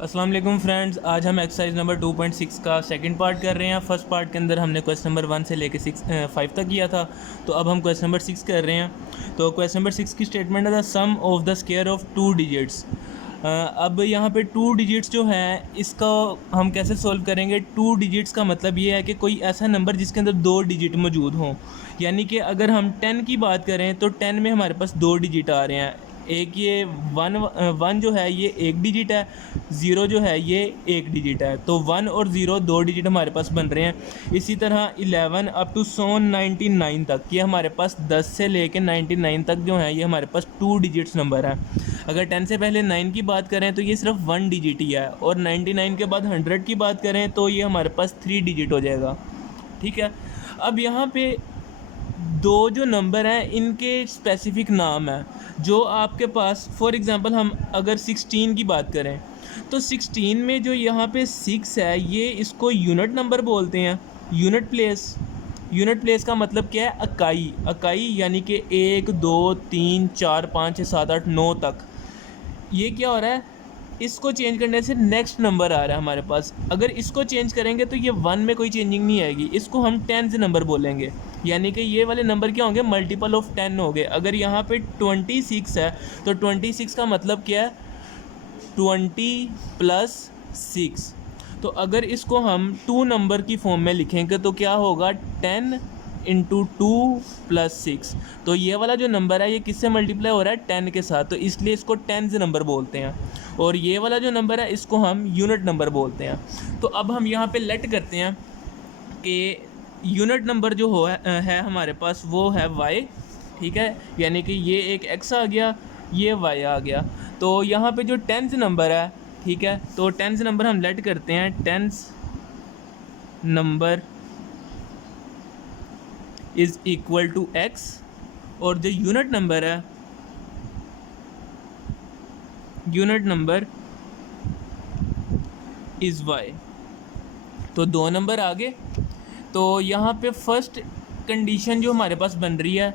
अस्सलाम वालेकुम फ्रेंड्स, आज हम एक्सरसाइज नंबर 2.6 का सेकंड पार्ट कर रहे हैं। फर्स्ट पार्ट के अंदर हमने क्वेश्चन नंबर 1 से लेके 5 तक किया था, तो अब हम क्वेश्चन नंबर 6 कर रहे हैं। तो क्वेश्चन नंबर 6 की स्टेटमेंट है the sum of the square of 2 digits. अब यहाँ पे 2 डिजिट्स जो हैं इसका हम कैसे सॉल्व करेंगे। 2 डिजिट्स का मतलब ये है कि कोई ऐसा नंबर जिसके अंदर 2 डिजिट मौजूद हों, यानी कि अगर हम 10 की बात करें तो 10 में हमारे पास 2 डिजिट आ रहे हैं। एक ये वन जो है ये एक डिजिट है, ज़ीरो जो है ये एक डिजिट है, तो 1 और 0 2 डिजिट हमारे पास बन रहे हैं। इसी तरह 11 अप टू 99 तक ये हमारे पास 10 से लेके 99 तक जो है ये हमारे पास 2 डिजिट्स नंबर है। अगर 10 से पहले 9 की बात करें तो ये सिर्फ 1 डिजिट ही है, और 99 के बाद 100 की बात करें तो ये हमारे पास 3 डिजिट हो जाएगा। ठीक है, अब यहाँ पे दो जो नंबर हैं इनके स्पेसिफिक नाम है जो आपके पास, फॉर एग्ज़ाम्पल हम अगर 16 की बात करें तो 16 में जो यहाँ पे 6 है ये इसको यूनिट नंबर बोलते हैं, यूनिट प्लेस। यूनिट प्लेस का मतलब क्या है, इकाई। इकाई यानी कि 1 2 3 4 5 6 7 8 9 तक। ये क्या हो रहा है, इसको चेंज करने से नेक्स्ट नंबर आ रहा है हमारे पास। अगर इसको चेंज करेंगे तो ये 1 में कोई चेंजिंग नहीं आएगी, इसको हम 10 से नंबर बोलेंगे, यानी कि ये वाले नंबर क्या होंगे, मल्टीपल ऑफ 10 हो गए। अगर यहाँ पे 26 है तो 26 का मतलब क्या है, 20 प्लस 6। तो अगर इसको हम 2 नंबर की फॉर्म में लिखेंगे तो क्या होगा, 10 इंटू 2 प्लस 6। तो ये वाला जो नंबर है ये किससे मल्टीप्लाई हो रहा है, 10 के साथ, तो इसलिए इसको 10 नंबर बोलते हैं। और ये वाला जो नंबर है इसको हम यूनिट नंबर बोलते हैं। तो अब हम यहाँ पे लेट करते हैं कि यूनिट नंबर जो है हमारे पास वो है y। ठीक है, यानी कि ये एक x आ गया, ये y आ गया। तो यहाँ पे जो 10th नंबर है, ठीक है, तो 10th नंबर हम लेट करते हैं, 10th number is equal to x, और जो यूनिट नंबर है, यूनिट नंबर इज़ y। तो दो नंबर आ गए। तो यहाँ पे फर्स्ट कंडीशन जो हमारे पास बन रही है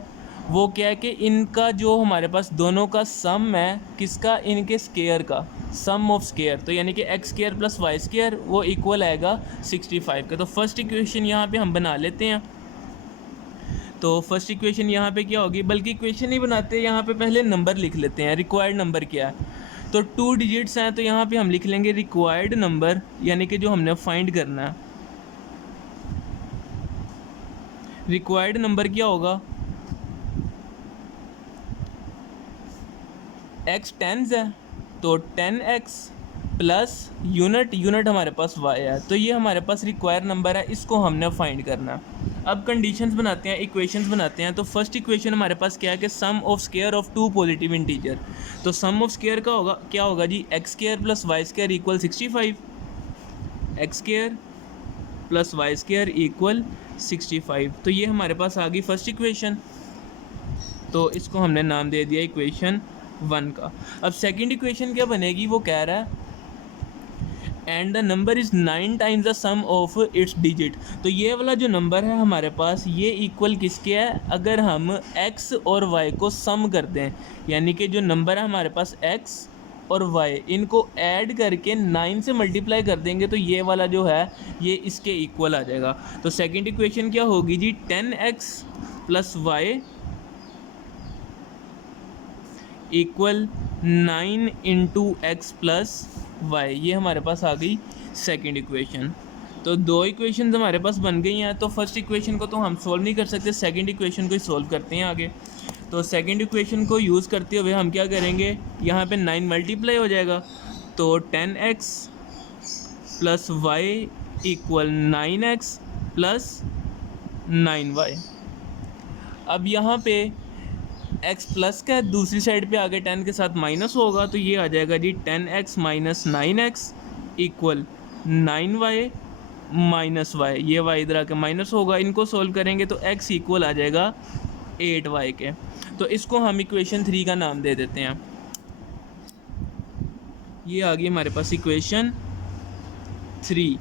वो क्या है कि इनका जो हमारे पास दोनों का सम है, किसका, इनके स्केयर का, सम ऑफ स्केयर। तो यानी कि x square plus y square वो इक्वल आएगा 65 का। तो फर्स्ट इक्वेशन यहाँ पे हम बना लेते हैं। तो फर्स्ट इक्वेशन यहाँ पे क्या होगी, बल्कि इक्वेशन ही बनाते हैं, यहाँ पे पहले नंबर लिख लेते हैं, रिक्वायर्ड नंबर क्या है। तो 2 डिजिट्स हैं तो यहाँ पे हम लिख लेंगे रिक्वायर्ड नंबर, यानी कि जो हमने फाइंड करना है। रिक्वायर्ड नंबर क्या होगा, x 10 है तो 10x प्लस यूनिट हमारे पास y है, तो ये हमारे पास रिक्वायर नंबर है, इसको हमने फाइंड करना है। अब कंडीशंस बनाते हैं, इक्वेशंस बनाते हैं। तो फर्स्ट इक्वेशन हमारे पास क्या है कि sum of square of 2 positive integer. तो सम ऑफ स्क्वायर का होगा, क्या होगा जी, x square plus y square equal 65। X square plus y square equal 65। तो ये हमारे पास आ गई फर्स्ट इक्वेशन, तो इसको हमने नाम दे दिया इक्वेशन 1 का। अब सेकंड इक्वेशन क्या बनेगी, वो कह रहा है and the number is 9 times the sum of its digit. तो ये वाला जो नंबर है हमारे पास ये इक्वल किसके है, अगर हम x और y को सम कर दें, यानी कि जो नंबर है हमारे पास x और y इनको ऐड करके 9 से मल्टीप्लाई कर देंगे तो ये वाला जो है ये इसके इक्वल आ जाएगा। तो सेकंड इक्वेशन क्या होगी जी, 10x plus y equal 9 into x plus y. ये हमारे पास आ गई सेकंड इक्वेशन। तो दो इक्वेशन हमारे पास बन गई हैं। तो फर्स्ट इक्वेशन को तो हम सोल्व नहीं कर सकते, सेकंड इक्वेशन को ही सोल्व करते हैं आगे। तो सेकंड इक्वेशन को यूज़ करते हुए हम क्या करेंगे, यहाँ पे 9 मल्टीप्लाई हो जाएगा, तो 10x plus y equal 9x plus 9y। अब यहाँ पे x प्लस का दूसरी साइड पे आगे 10 के साथ माइनस होगा, तो ये आ जाएगा जी 10x minus 9x equal 9y minus y। ये y इधर आके माइनस होगा, इनको सोल्व करेंगे तो x इक्वल आ जाएगा 8y के। तो इसको हम इक्वेशन 3 का नाम दे देते हैं। ये आ गई हमारे पास इक्वेशन 3।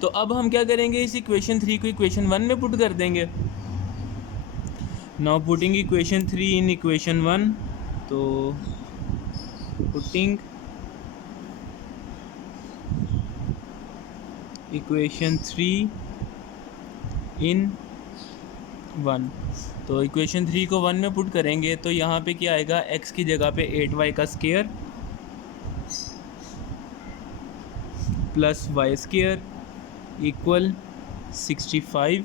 तो अब हम क्या करेंगे, इस इक्वेशन 3 को इक्वेशन 1 में पुट कर देंगे। Now putting equation 3 in equation 1, तो पुटिंग इक्वेशन 3 इन 1। तो इक्वेशन 3 को 1 में पुट करेंगे तो यहाँ पे क्या आएगा, x की जगह पे 8y का square plus y square equal 65।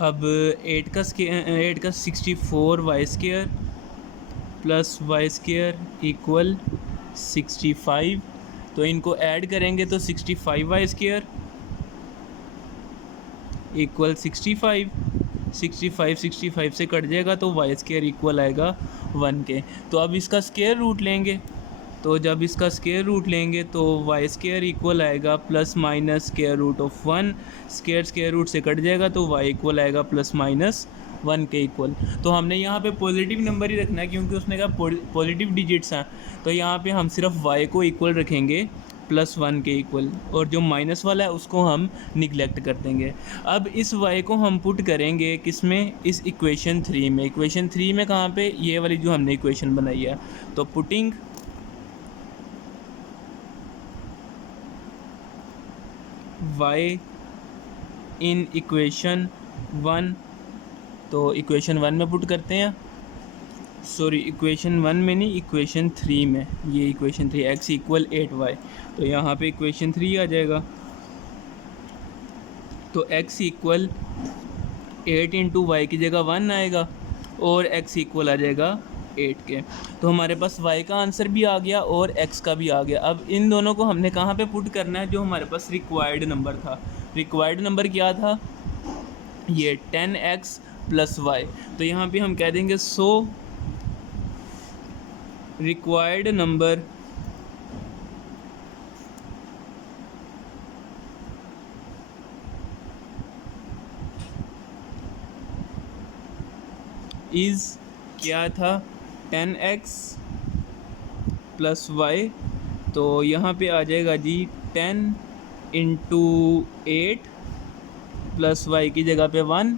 अब 8 का 64 y square plus y square equal 65। तो इनको ऐड करेंगे तो 65 वाई स्क्वायर इक्वल 65। 65 से कट जाएगा तो वाई स्क्वायर इक्वल आएगा 1 के। तो अब इसका स्क्वायर रूट लेंगे, तो जब इसका स्क्वायर रूट लेंगे तो वाई स्क्वायर इक्वल आएगा plus minus square root of 1। Square root से कट जाएगा तो वाई इक्वल आएगा प्लस माइनस 1 के इक्वल। तो हमने यहाँ पे पॉजिटिव नंबर ही रखना है क्योंकि उसने कहा पॉजिटिव डिजिट्स हैं, तो यहाँ पे हम सिर्फ वाई को इक्वल रखेंगे प्लस 1 के इक्वल, और जो माइनस वाला है उसको हम निगलेक्ट कर देंगे। अब इस y को हम पुट करेंगे किस में, इस इक्वेशन 3 में। इक्वेशन 3 में कहाँ पे, ये वाली जो हमने इक्वेशन बनाई है। तो पुटिंग y इन इक्वेशन 1, तो इक्वेशन 1 में पुट करते हैं, सॉरी इक्वेशन 1 में नहीं, इक्वेशन 3 में। ये इक्वेशन 3 x इक्वल 8y, तो यहाँ पे इक्वेशन 3 आ जाएगा। तो x इक्वल 8 इंटू वाई की जगह 1 आएगा और x इक्वल आ जाएगा 8 के। तो हमारे पास y का आंसर भी आ गया और x का भी आ गया। अब इन दोनों को हमने कहाँ पे पुट करना है, जो हमारे पास रिक्वायर्ड नंबर था। रिक्वायर्ड नंबर क्या था, ये 10x प्लस y। तो यहाँ पे हम कह देंगे सो रिक्वायर्ड नंबर इज़ क्या था, 10x प्लस वाई। तो यहाँ पे आ जाएगा जी 10 इंटू 8 प्लस वाई की जगह पे 1,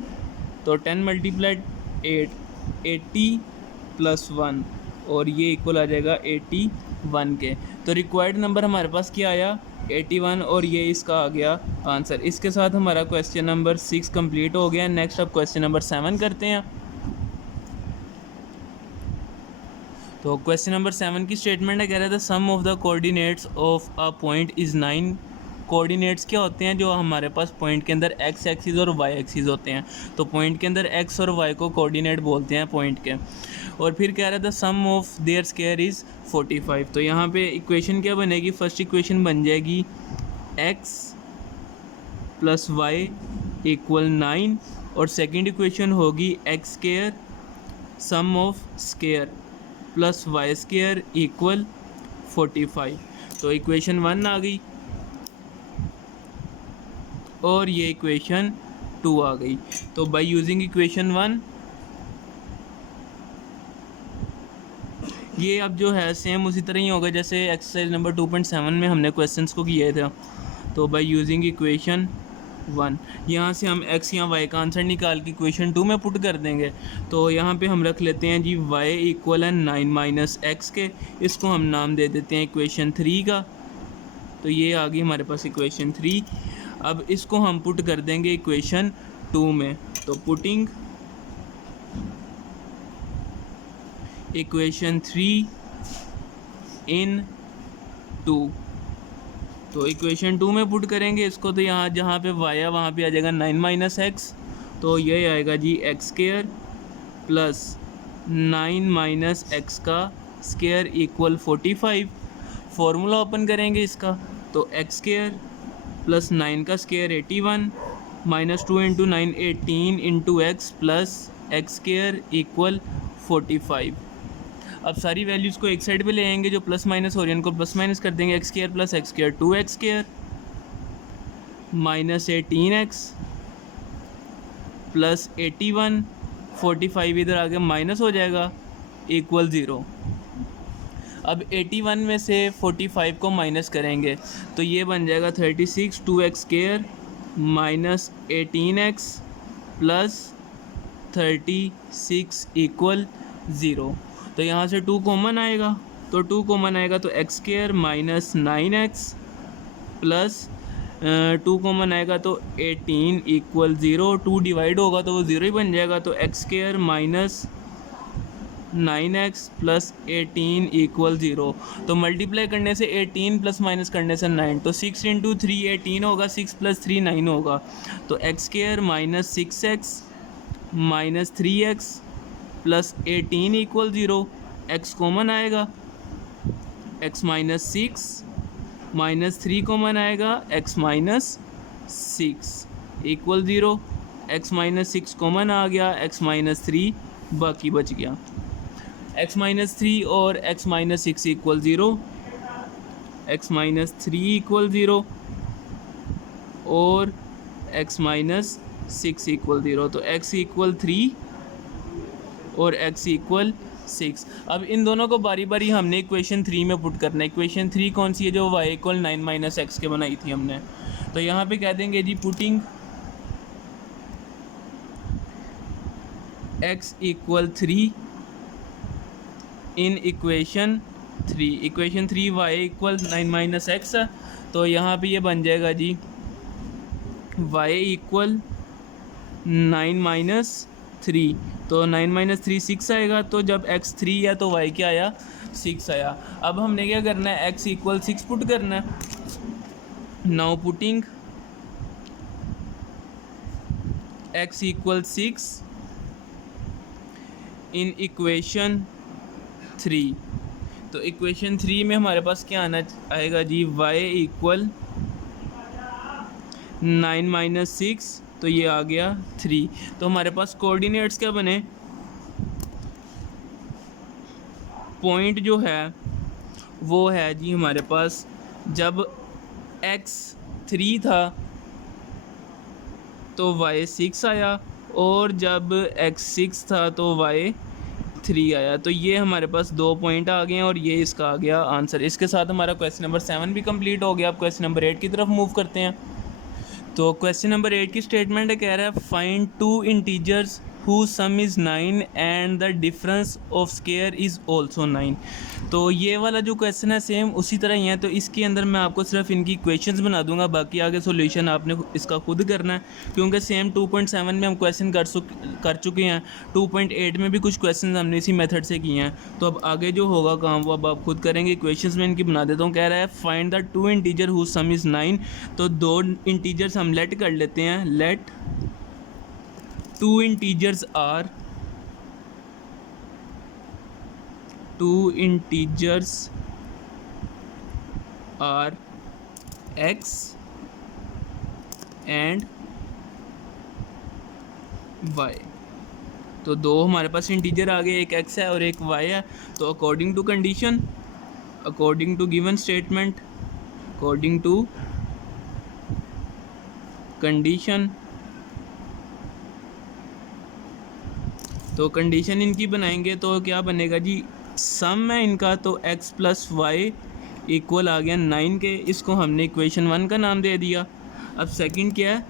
तो 10 मल्टीप्लाइड 8 80 प्लस 1, और ये इक्वल आ जाएगा 81 के। तो रिक्वायर्ड नंबर हमारे पास क्या आया, 81, और ये इसका आ गया आंसर। इसके साथ हमारा क्वेश्चन नंबर 6 कंप्लीट हो गया। नेक्स्ट अब क्वेश्चन नंबर 7 करते हैं। तो क्वेश्चन नंबर 7 की स्टेटमेंट है, कह रहा था sum of the coordinates of a point is 9। Coordinates क्या होते हैं, जो हमारे पास पॉइंट के अंदर एक्स एक्सिस और वाई एक्सिस होते हैं। तो पॉइंट के अंदर एक्स और वाई को कोऑर्डिनेट बोलते हैं पॉइंट के। और फिर कह रहा था sum of their square is 45। तो यहाँ पे इक्वेशन क्या बनेगी, फर्स्ट इक्वेशन बन जाएगी एक्स प्लस वाई इक्वल 9, और सेकेंड इक्वेशन होगी x square sum of square plus y square equal 45। तो इक्वेशन 1 आ गई और ये इक्वेशन 2 आ गई। तो बाय यूजिंग इक्वेशन 1, ये अब जो है सेम उसी तरह ही होगा जैसे एक्सरसाइज नंबर 2.7 में हमने क्वेश्चंस को किए थे। तो बाय यूजिंग इक्वेशन 1, यहाँ से हम x या y का आंसर निकाल के इक्वेशन 2 में पुट कर देंगे। तो यहाँ पे हम रख लेते हैं जी y इक्वल है 9 माइनस एक्स के, इसको हम नाम दे देते हैं इक्वेशन 3 का। तो ये आ गई हमारे पास इक्वेशन 3। अब इसको हम पुट कर देंगे इक्वेशन 2 में। तो पुटिंग इक्वेशन 3 इन 2, तो इक्वेशन 2 में पुट करेंगे इसको। तो यहाँ जहाँ पे y है वहाँ पे आ जाएगा 9 माइनस एक्स, तो ये आएगा जी x square plus 9 minus x का स्क्वायर इक्वल 45। फार्मूला ओपन करेंगे इसका, तो एक्स स्क्वायर प्लस 9 का square 81 minus 2 into 9 18 into x plus x square equal 45। अब सारी वैल्यूज़ को एक साइड पे ले आएंगे, जो प्लस माइनस हो रही है उनको प्लस माइनस कर देंगे। X square plus x square 2x square minus 18x plus 81, 45 इधर आगे माइनस हो जाएगा इक्वल 0। अब 81 में से 45 को माइनस करेंगे तो ये बन जाएगा 36, 2x square minus 18x plus 36 equal 0। तो यहाँ से 2 कॉमन आएगा, तो 2 कॉमन आएगा तो x square minus 9x plus two common आएगा तो 18 इक्वल 0, 2 डिवाइड होगा तो वो 0 ही बन जाएगा, तो x square minus 9x plus 18 equal 0। तो मल्टीप्लाई करने से 18 प्लस माइनस करने से 9, तो 6 इंटू 3 18 होगा, 6 प्लस 3 9 होगा, तो x square minus 6x minus 3x plus 18 equal 0। X common आएगा, x माइनस 6 माइनस 3 कॉमन आएगा, x minus 6 equal 0। x minus 6 common आ गया, x माइनस 3 बाकी बच गया। x माइनस 3 और x minus 6 equal 0, x minus 3 equal 0 और x माइनस 6 इक्वल 0, तो x इक्वल 3 और x इक्वल 6। अब इन दोनों को बारी बारी हमने इक्वेशन 3 में पुट करना है। इक्वेशन 3 कौन सी है? जो y इक्वल 9 माइनस एक्स के बनाई थी हमने। तो यहाँ पे कह देंगे जी putting x equal 3 in equation 3। Equation 3 y equal 9 minus x है, तो यहाँ पे ये बन जाएगा जी y इक्वल 9 माइनस 3, तो 9 माइनस 3 6 आएगा, तो जब x 3 है तो y क्या आया? 6 आया। अब हमने क्या करना है? x इक्वल 6 पुट करना है। नाउ पुटिंग x इक्वल 6 इन इक्वेशन 3। तो इक्वेशन 3 में हमारे पास क्या आना आएगा जी? y इक्वल 9 माइनस 6, तो ये आ गया 3। तो हमारे पास कोऑर्डिनेट्स क्या बने? पॉइंट जो है वो है जी हमारे पास जब x 3 था तो y 6 आया, और जब x 6 था तो y 3 आया। तो ये हमारे पास 2 पॉइंट आ गए हैं और ये इसका आ गया आंसर। इसके साथ हमारा क्वेश्चन नंबर 7 भी कंप्लीट हो गया। अब क्वेश्चन नंबर 8 की तरफ मूव करते हैं। तो क्वेश्चन नंबर 8 की स्टेटमेंट है, कह रहा है find 2 integers whose sum is 9 and the difference of square is also 9। तो ये वाला जो क्वेश्चन है सेम उसी तरह ही है। तो इसके अंदर मैं आपको सिर्फ इनकी इक्वेशंस बना दूंगा, बाकी आगे सॉल्यूशन आपने इसका खुद करना है, क्योंकि सेम 2.7 में हम क्वेश्चन कर चुके हैं। 2.8 में भी कुछ क्वेश्चन हमने इसी मेथड से किए हैं। तो अब आगे जो होगा काम वो अब आप खुद करेंगे। इक्वेशंस में इनकी बना देता हूँ। कह रहा है find the 2 integer whose sum is 9। तो 2 इंटीजर्स हम लेट कर लेते हैं। Let 2 integers are 2 integers are x and y। तो 2 हमारे पास इंटीजर आ गए, एक x है और एक y है। तो according to condition, according to given statement, according to condition, तो कंडीशन इनकी बनाएंगे तो क्या बनेगा जी? सम है इनका तो x प्लस वाई इक्वल आ गया 9 के। इसको हमने इक्वेशन 1 का नाम दे दिया। अब सेकंड क्या है?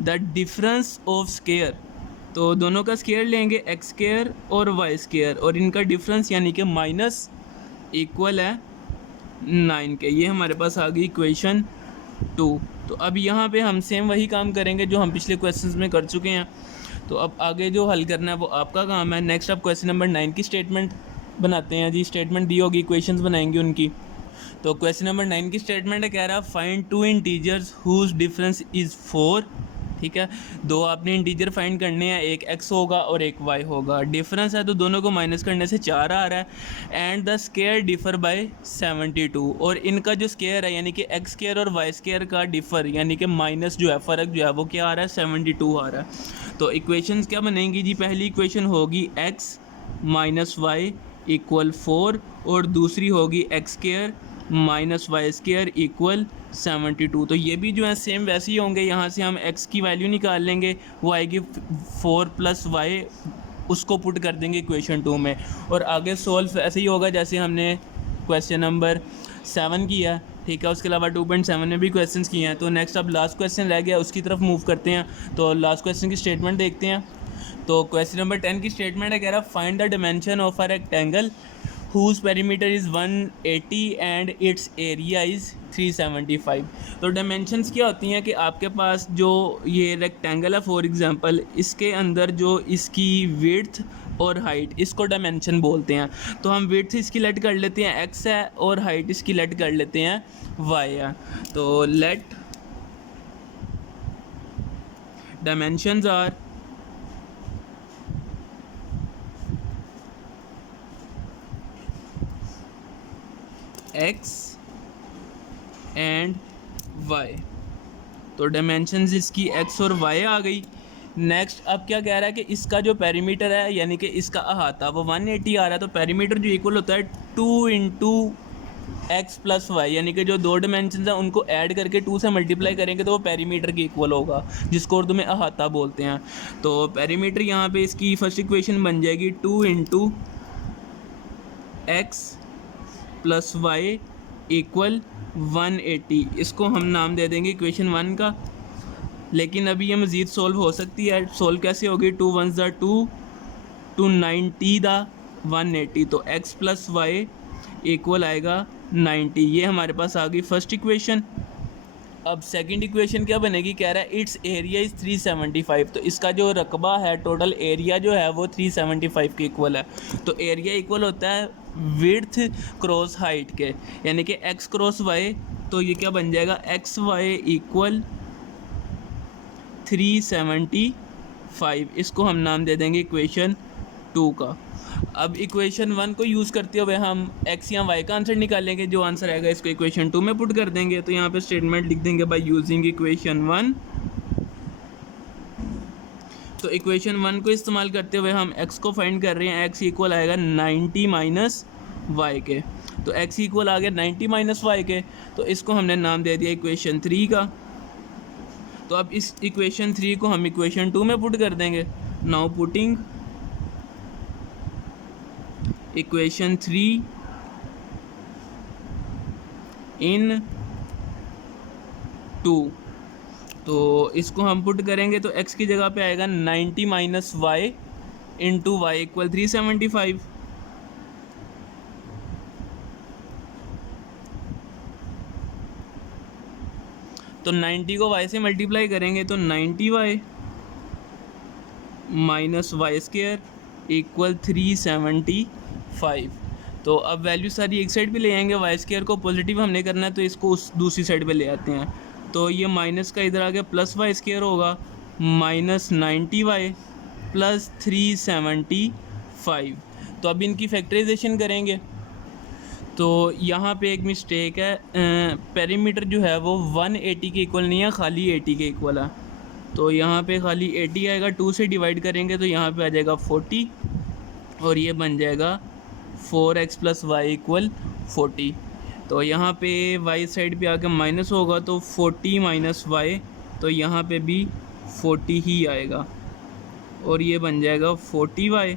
The difference of square. तो दोनों का स्क्वायर लेंगे, x स्क्वायर और y स्क्वायर, और इनका डिफरेंस यानी कि माइनस इक्वल है 9 के। ये हमारे पास आ गई इक्वेशन 2। तो अब यहाँ पे हम सेम वही काम करेंगे जो हम पिछले क्वेश्चंस में कर चुके हैं। तो अब आगे जो हल करना है वो आपका काम है। नेक्स्ट अब क्वेश्चन नंबर 9 की स्टेटमेंट बनाते हैं जी। स्टेटमेंट दी होगी, इक्वेशंस बनाएंगे उनकी। तो क्वेश्चन नंबर 9 की स्टेटमेंट है, कह रहा है find 2 integers whose difference is 4। ठीक है, 2 आपने इंटीजर फाइंड करने हैं, एक x होगा और एक y होगा। डिफरेंस है तो दोनों को माइनस करने से 4 आ रहा है। And the square differ by 72। और इनका जो स्क्वायर है यानी कि x स्क्वायर और y स्क्वायर का डिफर यानी कि माइनस जो है, फ़र्क जो है वो क्या आ रहा है? 72 आ रहा है। तो इक्वेशंस क्या बनेंगी जी? पहली इक्वेशन होगी x माइनस वाई इक्वल 4 और दूसरी होगी x square minus y square equal 72। तो ये भी जो है सेम वैसे ही होंगे। यहाँ से हम x की वैल्यू निकाल लेंगे, वो आएगी 4 प्लस वाई, उसको पुट कर देंगे इक्वेशन 2 में। और आगे सॉल्व ऐसे ही होगा जैसे हमने क्वेश्चन नंबर 7 किया। ठीक है, उसके अलावा 2.7 में भी क्वेश्चंस किए हैं। तो नेक्स्ट अब लास्ट क्वेश्चन रह गया, उसकी तरफ मूव करते हैं। तो लास्ट क्वेश्चन की स्टेटमेंट देखते हैं। तो क्वेश्चन नंबर 10 की स्टेटमेंट है, कह रहा find the dimension of a rectangle whose perimeter is 180 and its area is 375। तो डायमेंशंस क्या होती हैं कि आपके पास जो ये रेक्टेंगल है फॉर एग्जांपल, इसके अंदर जो इसकी विड्थ और हाइट, इसको डायमेंशन बोलते हैं। तो हम विड्थ इसकी लेट कर लेते हैं x है और हाइट इसकी लेट कर लेते हैं y है। तो let dimensions are x and y। तो डायमेंशंस इसकी x और y आ गई। नेक्स्ट अब क्या कह रहा है कि इसका जो पेरीमीटर है यानी कि इसका अहाता वो 180 आ रहा है। तो पेरीमीटर जो इक्वल होता है 2 इंटू एक्स प्लस वाई, यानी कि जो दो डायमेंशन हैं उनको ऐड करके 2 से मल्टीप्लाई करेंगे तो वो पेरीमीटर के इक्वल होगा, जिसको उर्दू में अहाता बोलते हैं। तो पेरीमीटर यहाँ पे इसकी फर्स्ट इक्वेशन बन जाएगी 2 into x plus y equal 180। इसको हम नाम दे देंगे इक्वेशन 1 का। लेकिन अभी ये मज़ीद सोल्व हो सकती है। सोल्व कैसे होगी? 2 1 ज़ा 2, 290 दा 180। तो x प्लस वाई इक्वल आएगा 90। ये हमारे पास आ गई फर्स्ट इक्वेशन। अब सेकंड इक्वेशन क्या बनेगी? कह रहा है इट्स एरिया इज़ 375। तो इसका जो रकबा है, टोटल एरिया जो है वो 375 के इक्वल है। तो एरिया इक्वल होता है विड्थ क्रॉस हाइट के, यानी कि x क्रॉस वाई। तो ये क्या बन जाएगा? X y equal 375। इसको हम नाम दे देंगे इक्वेशन 2 का। अब इक्वेशन 1 को यूज़ करते हुए हम x या y का आंसर निकालेंगे। जो आंसर आएगा इसको इक्वेशन 2 में पुट कर देंगे। तो यहाँ पे स्टेटमेंट लिख देंगे बाय यूजिंग इक्वेशन 1। तो इक्वेशन 1 को इस्तेमाल करते हुए हम x को फाइंड कर रहे हैं। x इक्वल आएगा 90 माइनस वाई के। तो x इक्वल आ गया 90 माइनस वाई के। तो इसको हमने नाम दे दिया इक्वेशन 3 का। तो अब इस इक्वेशन 3 को हम इक्वेशन 2 में पुट कर देंगे। नाउ पुटिंग इक्वेशन 3 इन 2। तो इसको हम पुट करेंगे तो x की जगह पे आएगा 90 minus y into y equal 375। तो 90 को y से मल्टीप्लाई करेंगे तो 90y minus y square equal 375। तो अब वैल्यू सारी एक साइड पे ले आएंगे। वाई स्क्वायर को पॉजिटिव हमने करना है तो इसको उस दूसरी साइड पे ले आते हैं। तो ये माइनस का इधर आ गया, प्लस वाई स्क्वायर होगा माइनस 90y प्लस 375। तो अब इनकी फैक्टराइजेशन करेंगे। तो यहाँ पे एक मिस्टेक है, पेरीमीटर जो है वो 180 के इक्वल नहीं है, खाली 80 के इक्वल है। तो यहाँ पे खाली 80 आएगा। 2 से डिवाइड करेंगे तो यहाँ पे आ जाएगा 40 और ये बन जाएगा 4x प्लस वाई इक्वल 40। तो यहाँ पे y साइड पे आके माइनस होगा तो 40 माइनस वाई, तो यहाँ पे भी 40 ही आएगा और ये बन जाएगा 40y।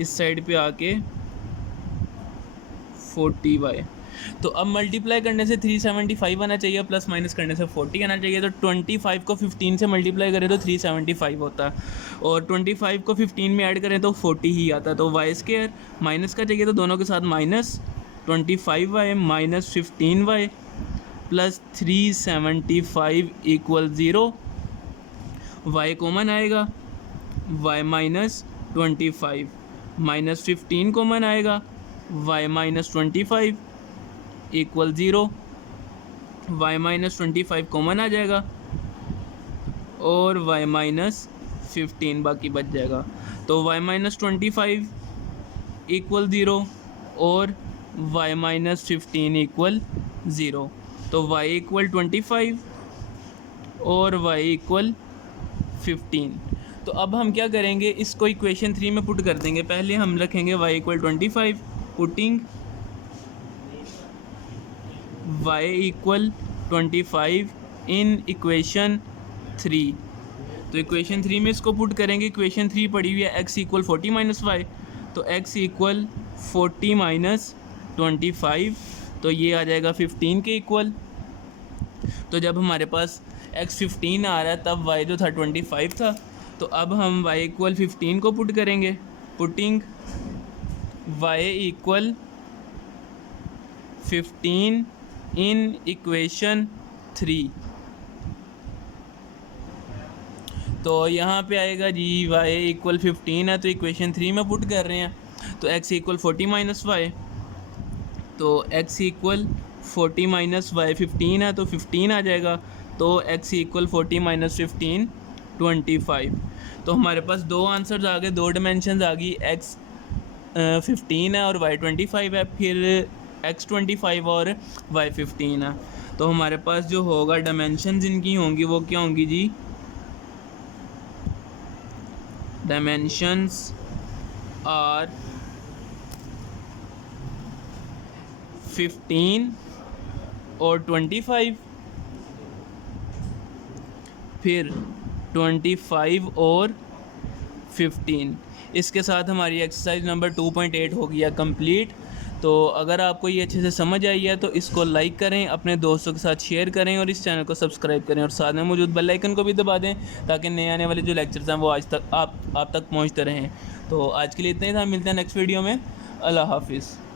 इस साइड पे आके 40y। तो अब मल्टीप्लाई करने से 375 आना चाहिए, प्लस माइनस करने से 40 आना चाहिए। तो 25 को 15 से मल्टीप्लाई करें तो 375 होता है और 25 को 15 में ऐड करें तो 40 ही आता है। तो वाई स्क्वायर माइनस का चाहिए तो दोनों के साथ minus 25y minus 15y plus 375 equal 0। y common आएगा, y माइनस 25 माइनस 15 कॉमन आएगा, y minus 25 equal 0। y minus 25 common आ जाएगा और y माइनस 15 बाकी बच जाएगा। तो y माइनस 25 इक्वल 0 और y माइनस 15 इक्वल 0। तो y इक्वल 25 और y इक्वल 15। तो अब हम क्या करेंगे, इसको इक्वेशन 3 में पुट कर देंगे। पहले हम रखेंगे y equal 25, putting y equal 25 इन इक्वेशन 3। तो इक्वेशन 3 में इसको पुट करेंगे। इक्वेशन 3 पड़ी हुई है x इक्वल 40 माइनस वाई। तो x इक्वल 40 माइनस 25, तो ये आ जाएगा 15 के इक्वल। तो जब हमारे पास x 15 आ रहा है तब y जो था 25 था। तो अब हम y इक्वल 15 को पुट करेंगे। पुटिंग y इक्वल 15 इन इक्वेशन 3। तो यहाँ पे आएगा जी y इक्वल 15 है, तो इक्वेशन 3 में पुट कर रहे हैं, तो x इक्वल 40 माइनस वाई, तो x इक्वल 40 माइनस वाई 15 है, तो 15 आ जाएगा। तो x इक्वल 40 माइनस 15 25। तो हमारे पास दो आंसर्स आ गए, दो डिमेंशंस आ गई, x 15 है और y 25 है, फिर x 25 और y 15 है। तो हमारे पास जो होगा डिमेंशंस इनकी होंगी वो क्या होंगी जी, डायमेंशंस आर 15 और 25, फिर 25 और 15। इसके साथ हमारी एक्सरसाइज नंबर 2.8 हो गया कंप्लीट। तो अगर आपको ये अच्छे से समझ आई है तो इसको लाइक करें, अपने दोस्तों के साथ शेयर करें और इस चैनल को सब्सक्राइब करें और साथ में मौजूद बेल आइकन को भी दबा दें ताकि नए आने वाले जो लेक्चर्स हैं वो आज तक आप तक पहुंचते रहें। तो आज के लिए इतना ही था, मिलते हैं नेक्स्ट वीडियो में। अल्लाह हाफिज़।